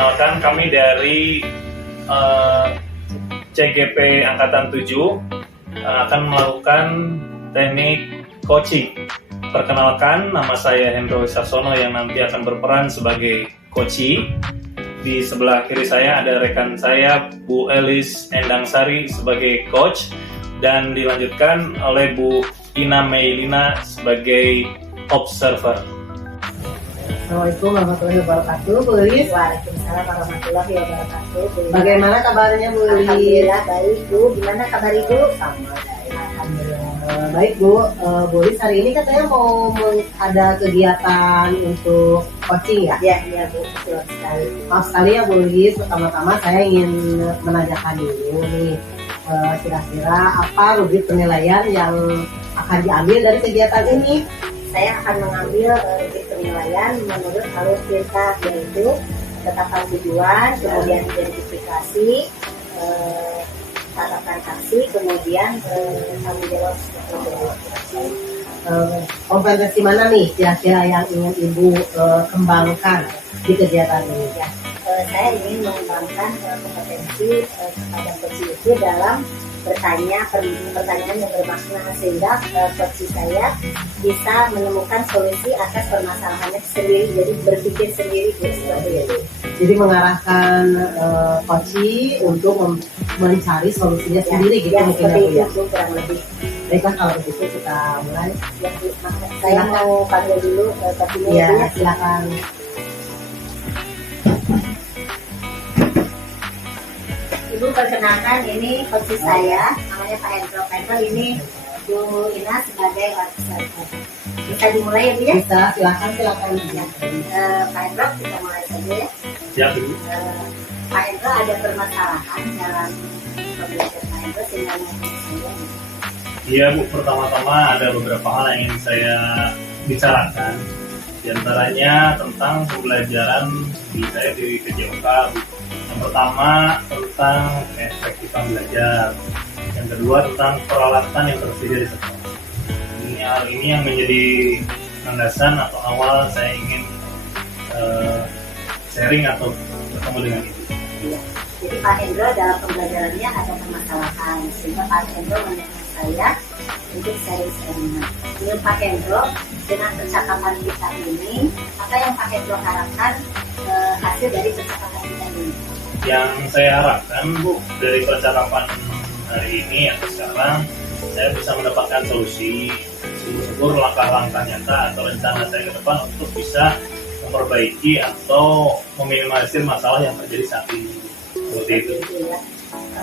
perkenalkan kami dari CGP Angkatan 7 akan melakukan teknik coaching. Perkenalkan, nama saya Hendro Sarsono yang nanti akan berperan sebagai coachee. Di sebelah kiri saya ada rekan saya, Bu Elis Endangsari sebagai coach, dan dilanjutkan oleh Bu Ina Meilina sebagai observer. Assalamualaikum warahmatullahi wabarakatuh, Bu Elis. Waalaikumsalam warahmatullahi wabarakatuh. Bagaimana kabarnya, Bu Elis? Alhamdulillah baik, Bu. Gimana kabar Ibu? Sama. Baik, Bu. Bu Elis, hari ini katanya mau ada kegiatan untuk coaching ya? Iya, Bu. Betul sekali. Maaf sekali ya, Bu Elis. Pertama-tama saya ingin menanyakan dulu nih, kira-kira apa rubrik penilaian yang akan diambil dari kegiatan ini? Saya akan mengambil rubrik penilaian menurut alur cerita, yaitu ketetapan tujuan, kemudian identifikasi, tatapan aksi, kemudian tanggung jawab. Kompetensi mana nih kira-kira yang ingin Ibu kembangkan di kegiatan ini? Ya, saya ingin mengembangkan kompetensi kepada coach itu dalam bertanya pertanyaan yang bermakna, sehingga coach saya bisa menemukan solusi atas permasalahannya sendiri, jadi berpikir sendiri seperti itu. Jadi mengarahkan coachee untuk mencari solusinya sendiri gitu Ya, mungkin seperti ya, itu kurang lebih. Baiklah, kalau begitu kita mulai. Ya, saya mau panggil dulu coachnya. Ya, silakan. Ibu, perkenalkan, ini coach saya, namanya Pak Hendro. Pak Hendro, ini Bu Ina sebagai observer. Bisa dimulai ya, Bu ya? Bisa, silakan. Ya. Pak Hendro, kita mulai saja ya. Siap, Ibu. Pak Hendro, ada permasalahan dalam pembelajaran Pak Hendro sehingga saya. Iya, Bu. Pertama-tama ada beberapa hal yang ingin saya bicarakan. Di antaranya tentang pembelajaran di KJOK, Bu. Yang pertama tentang efektifan belajar. Yang kedua tentang peralatan yang tersedia di sekolah. Hal ini yang menjadi landasan atau awal saya ingin sharing atau bertemu dengan Ibu. Ya. Jadi Pak Hendro dalam pembelajarannya ada permasalahan, sehingga Pak Hendro menyuruh saya untuk sharing-sharing. Menurut Pak Hendro, dengan percakapan kita ini, apa yang Pak Hendro harapkan hasil dari percakapan kita ini? Yang saya harapkan, Bu, dari percakapan hari ini atau sekarang, saya bisa mendapatkan solusi, syukur langkah-langkah nyata atau rencana saya ke depan untuk bisa memperbaiki atau meminimalisir masalah yang terjadi saat ini. Seperti itu. Ya.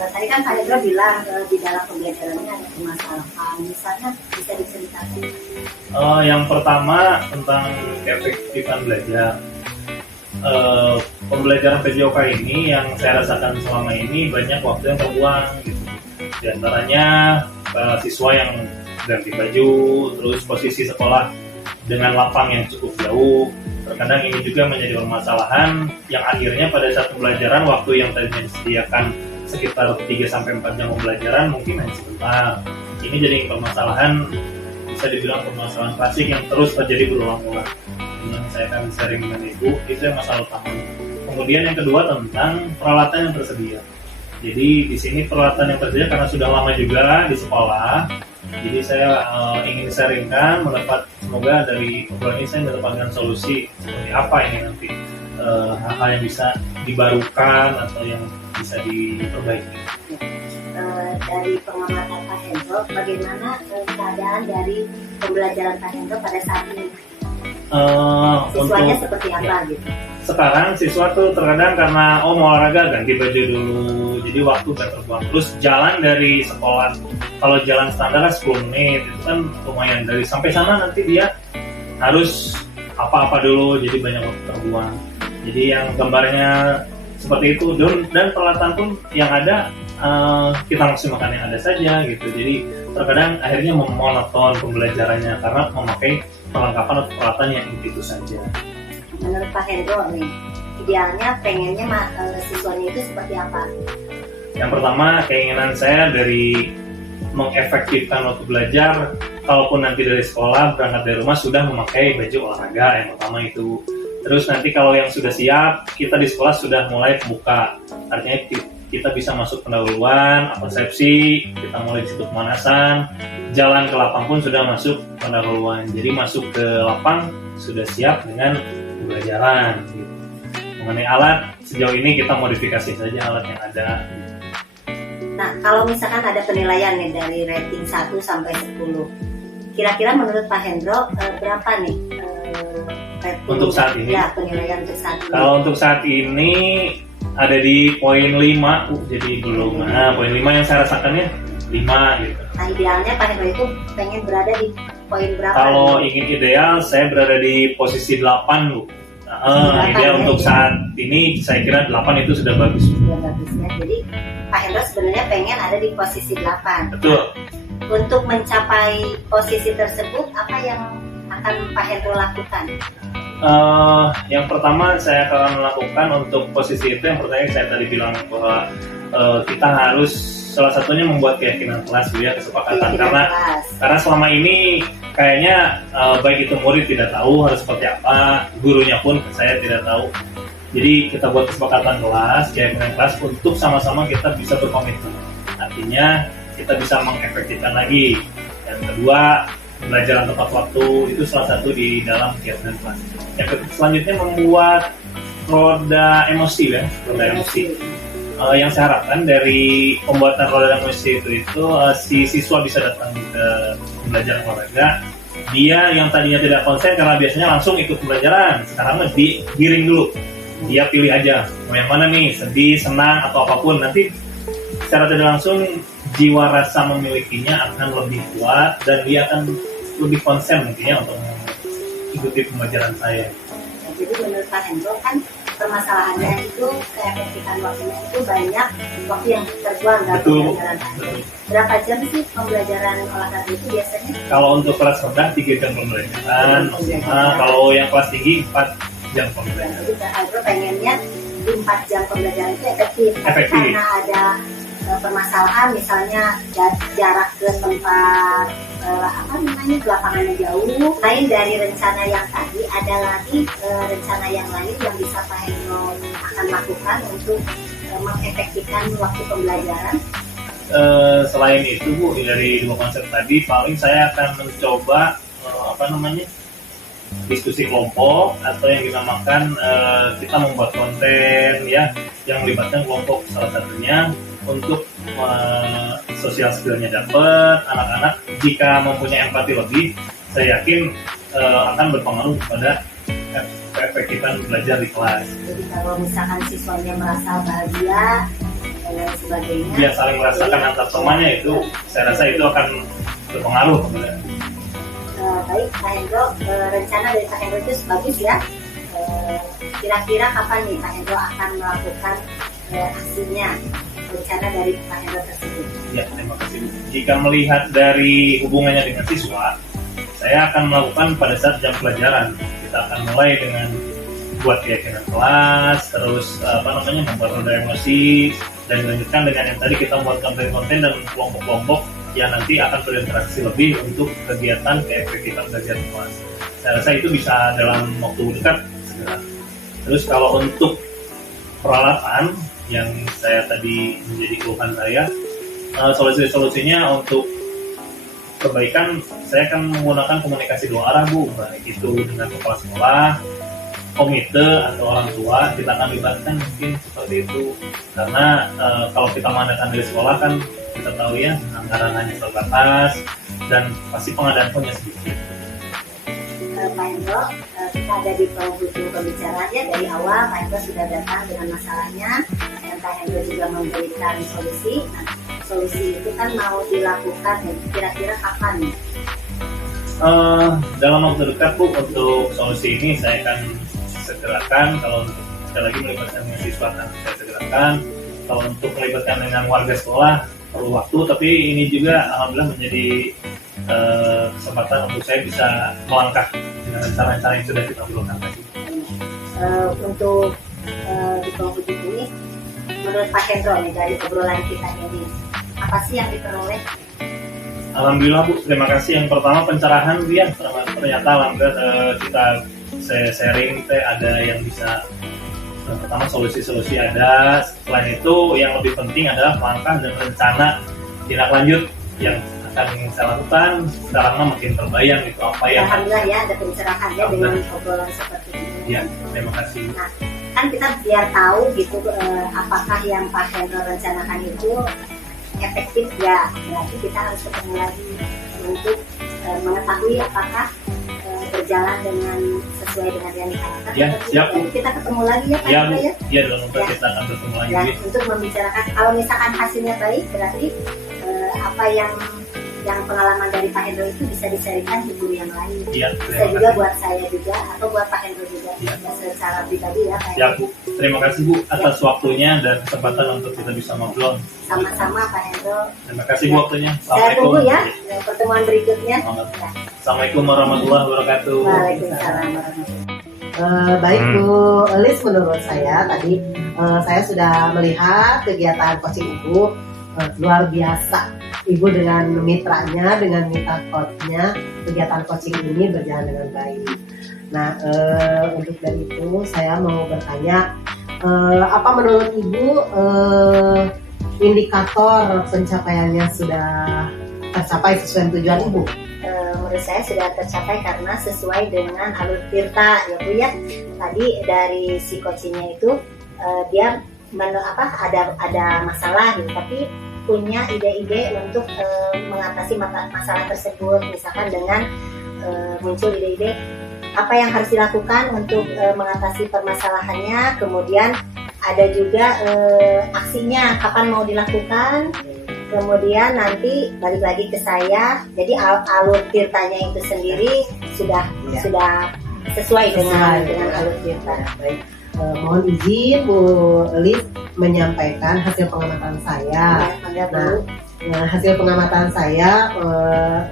Tadi kan Pak Hendro bilang di dalam pembelajarannya ada permasalahan, misalnya bisa diceritakan. Yang pertama tentang efektifan belajar. Pembelajaran PJOK ini yang saya rasakan selama ini banyak waktu yang terbuang gitu. Di antaranya siswa yang ganti baju, terus posisi sekolah dengan lapang yang cukup jauh. Terkadang ini juga menjadi permasalahan yang akhirnya pada saat pembelajaran waktu yang tadinya disediakan sekitar 3-4 jam pembelajaran mungkin hanya sebentar. Ini jadi permasalahan, bisa dibilang permasalahan klasik yang terus terjadi berulang-ulang. Yang saya akan sharing dengan Ibu, itu yang masalah utama. Kemudian yang kedua tentang peralatan yang tersedia. Jadi di sini peralatan yang tersedia karena sudah lama juga di sekolah. Jadi saya ingin sharingkan, semoga dari obrolan ini saya mendapatkan solusi seperti apa ini nanti hal-hal yang bisa dibarukan atau yang bisa diperbaiki. Dari pengamatan Pak Hendro, bagaimana keadaan dari pembelajaran Pak Hendro pada saat ini? Siswanya seperti apa gitu? Sekarang siswa tuh terkadang karena mau olahraga ganti baju dulu, jadi waktu gak terbuang. Terus jalan dari sekolah, kalau jalan standar 10 menit itu kan lumayan, dari sampai sana nanti dia harus apa-apa dulu, jadi banyak waktu terbuang. Jadi yang gambarnya seperti itu, dan peralatan pun yang ada kita maksimalkan yang ada saja gitu. Jadi terkadang akhirnya memonoton pembelajarannya karena memakai perlengkapan atau peralatan yang itu saja. Menurut Pak Hendro nih, idealnya pengennya siswanya itu seperti apa? Yang pertama, keinginan saya dari mengefektifkan waktu belajar, kalaupun nanti dari sekolah berangkat dari rumah sudah memakai baju olahraga, yang pertama itu. Terus nanti kalau yang sudah siap, kita di sekolah sudah mulai buka. Artinya kita bisa masuk pendahuluan, persepsi, kita mulai di situ pemanasan, jalan ke lapang pun sudah masuk pendahuluan. Jadi masuk ke lapang sudah siap dengan pembelajaran. Gitu. Mengenai alat, sejauh ini kita modifikasi saja alat yang ada. Nah, kalau misalkan ada penilaian nih dari rating 1 sampai 10, kira-kira menurut Pak Hendro berapa nih rating Untuk saat ini? Ya, penilaian untuk saat ini. Kalau untuk saat ini ada di poin 5, jadi belum. Nah, poin 5 yang saya rasakannya 5 gitu. Nah, idealnya Pak Hendro itu pengen berada di poin berapa? Kalau ingin ideal, saya berada di posisi 8, Bu. Ideal untuk saat ini, saya kira 8 itu sudah bagus. Sudah bagus ya. Jadi Pak Hendro sebenarnya pengen ada di posisi 8. Betul. Untuk mencapai posisi tersebut, apa yang akan Pak Hendro lakukan? Yang pertama saya akan lakukan untuk posisi itu, yang pertama saya tadi bilang bahwa kita harus salah satunya membuat keyakinan kelas, ya, kesepakatan. Karena selama ini kayaknya baik itu murid tidak tahu harus seperti apa, gurunya pun saya tidak tahu. Jadi kita buat kesepakatan kelas, keyakinan kelas untuk sama-sama kita bisa berkomitmen. Artinya kita bisa mengefektifkan lagi. Yang kedua, pembelajaran tepat waktu itu salah satu di dalam keyakinan kelas. Yang selanjutnya membuat roda emosi, ya, roda emosi. Yang saya harapkan dari pembuatan roda emosi itu si siswa bisa datang ke pembelajaran olahraga. Dia yang tadinya tidak konsen karena biasanya langsung ikut pembelajaran, sekarang digiring dulu. Dia pilih aja mau yang mana nih, sedih, senang atau apapun. Nanti secara tidak langsung jiwa rasa memilikinya akan lebih kuat dan dia akan lebih konsen nantinya untuk ikuti pembelajaran saya. Jadi menurut Pak Hendro kan permasalahannya itu keefektifan waktunya itu banyak waktu yang terbuang dalam pembelajaran. Berapa jam sih pembelajaran olahraga itu biasanya? Kalau untuk kelas rendah 3 jam pembelajaran, kalau yang kelas tinggi 4 jam pembelajaran. Jadi Pak Hendro pengennya di 4 jam pembelajaran itu efektif. Karena ada permasalahan misalnya jarak ke tempat lapangannya jauh. Lain dari rencana yang tadi, ada lagi rencana yang lain yang bisa Pak Hendro akan lakukan untuk mengefektifkan waktu pembelajaran. Selain itu, Bu, dari 2 konsep tadi paling saya akan mencoba diskusi kelompok atau yang dinamakan kita membuat konten, ya, yang melibatkan kelompok. Salah satunya untuk sosial skillnya dapat, anak-anak jika mempunyai empati lebih, saya yakin akan berpengaruh pada keefektifan belajar di kelas. Jadi kalau misalkan siswanya merasa bahagia dan sebagainya, dia saling merasakan antar temannya, itu saya rasa itu akan berpengaruh. Baik Pak Hendro, rencana dari Pak Hendro itu bagus, ya. Kira-kira kapan nih Pak Hendro akan melakukan aksinya, rencana dari Pak Hendro tersebut? Ya, terima kasih. Jika melihat dari hubungannya dengan siswa, saya akan melakukan pada saat jam pelajaran. Kita akan mulai dengan buat keyakinan kelas, terus membuat roda emosi, dan dilanjutkan dengan yang tadi kita membuat konten-konten dan kelompok-kelompok yang nanti akan berinteraksi lebih untuk kegiatan keefektifan belajar di kelas. Saya rasa itu bisa dalam waktu dekat segera. Terus kalau untuk peralatan yang saya tadi menjadi keluhan saya, solusinya untuk perbaikan, saya akan menggunakan komunikasi 2 arah, Bu, baik itu dengan kepala sekolah, komite atau orang tua. Kita akan libatkan mungkin seperti itu, karena kalau kita mengadakan dari sekolah kan kita tahu, ya, anggaran hanya terbatas dan pasti pengadaan punya sedikit. Pak Hendro, kita ada di penghujung pembicaraan, ya. Dari awal Pak Hendro sudah datang dengan masalahnya dan Pak Hendro juga memberikan solusi. Nah, solusi itu kan mau dilakukan kira-kira kapan nih? Dalam waktu dekat, Bu, untuk solusi ini saya akan segerakan. Kalau untuk sekali lagi melibatkan mahasiswa akan saya segerakan. Kalau untuk melibatkan dengan warga sekolah perlu waktu, tapi ini juga alhamdulillah menjadi kesempatan untuk saya bisa melangkah dengan rencana-rencana yang sudah kita obrolkan tadi. Untuk di penghujung ini, menurut Pak Hendro nih, dari obrolan kita ini, apa sih yang diperoleh? Alhamdulillah, Bu, terima kasih. Yang pertama pencerahan, dia ternyata alhamdulillah kita saya sharing teh ada yang bisa pertama solusi-solusi ada, selain itu yang lebih penting adalah langkah dan rencana tindak lanjut yang akan saya lakukan. Sekarang makin terbayang gitu apa yang Alhamdulillah ya ada pencerahan ya dengan obrolan seperti ini. ya. Terima kasih. Nah, kan kita biar tahu gitu apakah yang Pak Hendro rencanakan itu efektif ya, berarti kita harus ketemu lagi untuk mengetahui apakah berjalan dengan sesuai dengan yang diharapkan. Ya, siap. Jadi kita ketemu lagi ya Pak Ya, Hendro ya. ya dalam waktu kita akan bertemu lagi. Dan untuk membicarakan kalau misalkan hasilnya baik berarti apa yang pengalaman dari Pak Hendro itu bisa diserikan di guru yang lain. Ya, Bisa terima juga kasih. buat saya juga atau buat Pak Hendro juga. Ya. Secara pribadi ya Pak Ya Hendro. Bu, terima kasih Bu atas waktunya dan kesempatan untuk kita bisa ngobrol. Sama-sama Pak Hendro. Terima kasih Bu waktunya. Saya tunggu ya pertemuan berikutnya. Selamat. Ya. Assalamualaikum warahmatullahi wabarakatuh. Waalaikumsalam warahmatullahi. Baik Bu Elis, menurut saya tadi saya sudah melihat kegiatan coaching Ibu luar biasa. Ibu dengan mitranya, dengan mitra coachnya, kegiatan coaching ini berjalan dengan baik. Nah, untuk dari itu saya mau bertanya, apa menurut Ibu indikator pencapaiannya sudah tercapai sesuai tujuan Ibu? Menurut saya sudah tercapai karena sesuai dengan alur tirta ya Bu ya. Tadi dari si coachingnya itu dia ada masalah gitu, tapi punya ide-ide untuk mengatasi masalah tersebut, misalkan dengan muncul ide-ide apa yang harus dilakukan untuk mengatasi permasalahannya, kemudian ada juga aksinya kapan mau dilakukan, kemudian nanti balik lagi ke saya. Jadi alur tirtanya itu sendiri sudah sesuai dengan alur tirta. Baik. Mohon izin Bu Elis menyampaikan hasil pengamatan saya. Nah, hasil pengamatan saya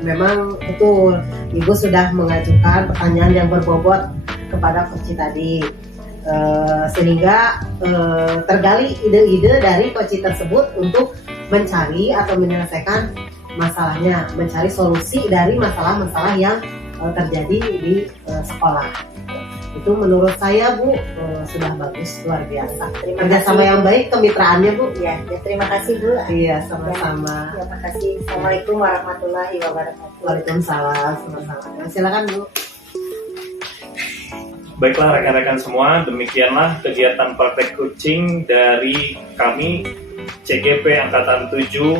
memang betul Ibu sudah mengajukan pertanyaan yang berbobot kepada Koci tadi, sehingga tergali ide-ide dari Koci tersebut untuk mencari atau menyelesaikan masalahnya, mencari solusi dari masalah-masalah yang terjadi di sekolah. Itu menurut saya Bu sudah bagus, luar biasa. Kerjasama yang baik, kemitraannya Bu. Ya, terima kasih Bu. Iya, sama-sama. Ya, terima kasih. Assalamualaikum warahmatullahi wabarakatuh. Waalaikumsalam, sama-sama. Silakan Bu. Baiklah rekan-rekan semua, demikianlah kegiatan praktek coaching dari kami CGP Angkatan 7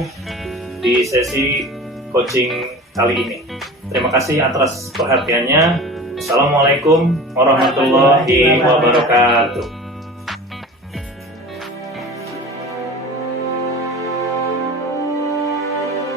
di sesi coaching kali ini. Terima kasih atas perhatiannya. Assalamualaikum warahmatullahi wabarakatuh.